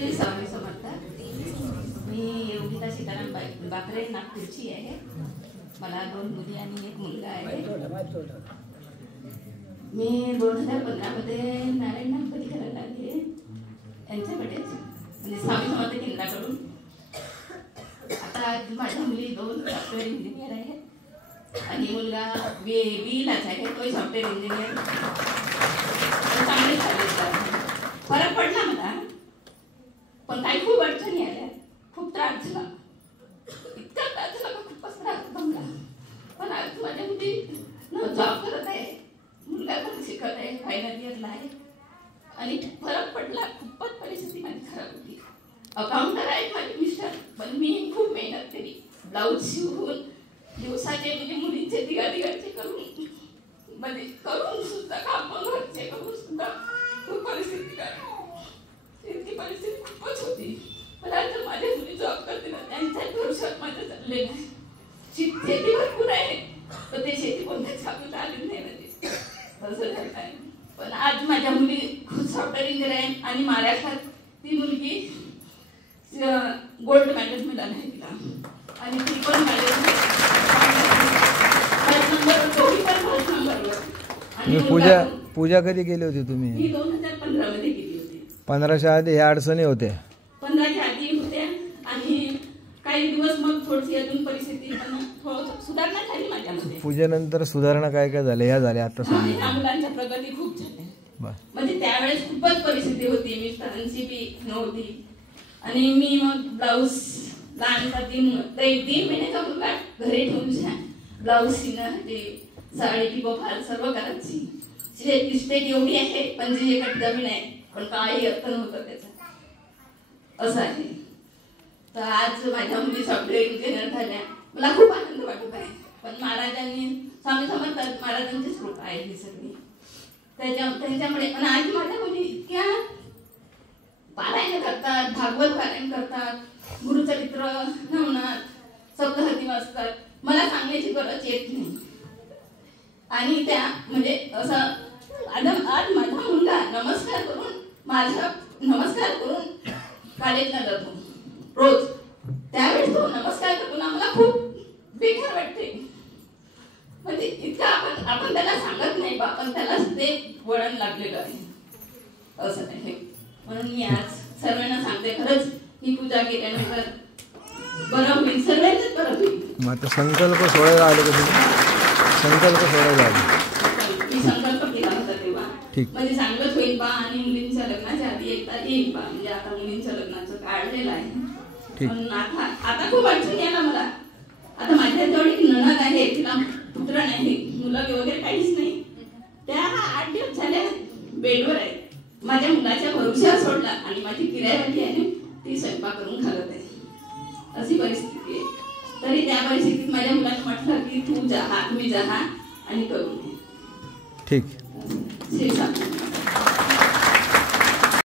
श्री स्वामी समर्थ. मी योगिता सीताराम बाकरे नागपूरची आहे. मला 2 मुली आणि 1 मुलगा आहे. मी 2015 मध्ये नारायण नागपती करायला लागले यांच्याकडेच, म्हणजे स्वामी समर्थ केंद्राकडून. आता माझ्या मुली 2 सॉफ्टवेअर इंजिनियर आहेत आणि मुलगा बीलाच आहे, तो सॉफ्टवेअर इंजिनियर. चांगले झाले. फरक पडला मला, पण काही खूप अडचणी आल्या, खूप त्रास झाला. इतका त्रास झाला का खूपच त्रास जमला. पण आज माझ्या मुली जॉब करत आहे, मुलगा पण शिकत आहे, फायनल इयरला आहे. आणि फरक पडला. खूपच परिस्थिती माझी खराब होती. अकाउंटर आहेत माझे मिस्टर, पण मी खूप मेहनत केली. ब्लाऊज शिवून दिवसाचे म्हणजे मुलींचे तिघाचे करून, म्हणजे करून सुद्धा काम घरचे करून सुद्धा खूप परिस्थिती इतकी परिस्थिती खूपच होती. पण आता माझ्या मुली जॉब करते ना, त्यांच्या भरोशात माझं चाललेलं आहे. शेती भरपूर आहे, पण ते शेती कोणत्याच हातात आली नाही, म्हणजे तसं झालं आहे. पण आज माझ्या मुली सॉफ्टवेअर इंजिनियर आहे आणि महाराष्ट्रात ती मुलगी गोल्ड मेडल मिळालं आहे तिला. आणि ती पण पूजा कधी केली होती तुम्ही? मी 2015 मध्ये केली होती. 15च्या आधी ह्या अडचणी होत्या? 15च्या आधी होत्या आणि काही दिवस मग थोडीशी अजून परिस्थिती सुधारणा झाली माझ्यामध्ये. पूजेनंतर सुधारणा काय काय झाल्या? ह्या झाल्या आता समजा मुलांच्या प्रगती खूप झाली. म्हणजे त्यावेळेस खूपच परिस्थिती होती, मिस्टरांची बी नव्हती. आणि मी मग ब्लाऊज लहानचा 3 महिन्याचा मुलगा घरी ठेवून ब्लाऊज शिवणं, साडी पिको फाल सर्व करायची. इस्टेट एवढी आहे, 25 एकर जमीन आहे, पण काही अर्थ नव्हतं त्याचा, असं आहे. तर आज माझ्या मुली सॉफ्टवेअर इंजिनियर झाल्या, मला खूप आनंद वाटत आहे. पण महाराजांनी, स्वामी समर्थ महाराजांचीच रूप आहे ही सगळी. त्यांच्यामुळे पण आज माझ्या मुली इतक्या पारायण करतात, भागवत पारायण करतात, गुरुचरित्र नवनाथ सप्तशती वाचतात. मला सांगण्याची गरज येत नाही. आणि त्या म्हणजे असं आज माझा मुलगा नमस्कार करून कॉलेजला जातो रोज. त्यावेळेस तो नमस्कार करून आम्हाला खूप बेकार वाटते. म्हणजे इतका आपण त्याला सांगत नाही, पण त्याला ते वळण लागलेलं आहे, असं आहे. म्हणून मी आज सर्वांना सांगते, खरंच ही पूजा केल्यानंतर बरं होईल, सगळ्यांनाच बरं होईल. मग आता संकल्प सोडायला आले का तुम्ही? संकल्प सोडायला आले? मी संकल्प केला होता तेव्हा, म्हणजे चांगलंच होईल बा. आणि मुलींच्या लग्नाच्या आधी एकदा येईल बा, म्हणजे आता मुलींच्या लग्नाचं काढलेलं आहे. पण आता खूप अडचणी आहे ना मला. आता माझ्याजवळ एक नणद आहे, तिला पुत्र नाही, मुलं वगैरे काहीच नाही. त्या 8 दिवस झाले बेडवर आहे. माझ्या मुलाच्या भरोश्यावर सोडला आणि माझी किरायवाली आहे, ती स्वयंपाक करून घालत आहे. अशी परिस्थिती आहे. तरी त्या परिस्थितीत माझ्या मुलाने म्हटलं की तुम्ही जा आणि करून दे. ठीक. श्री स्वामी.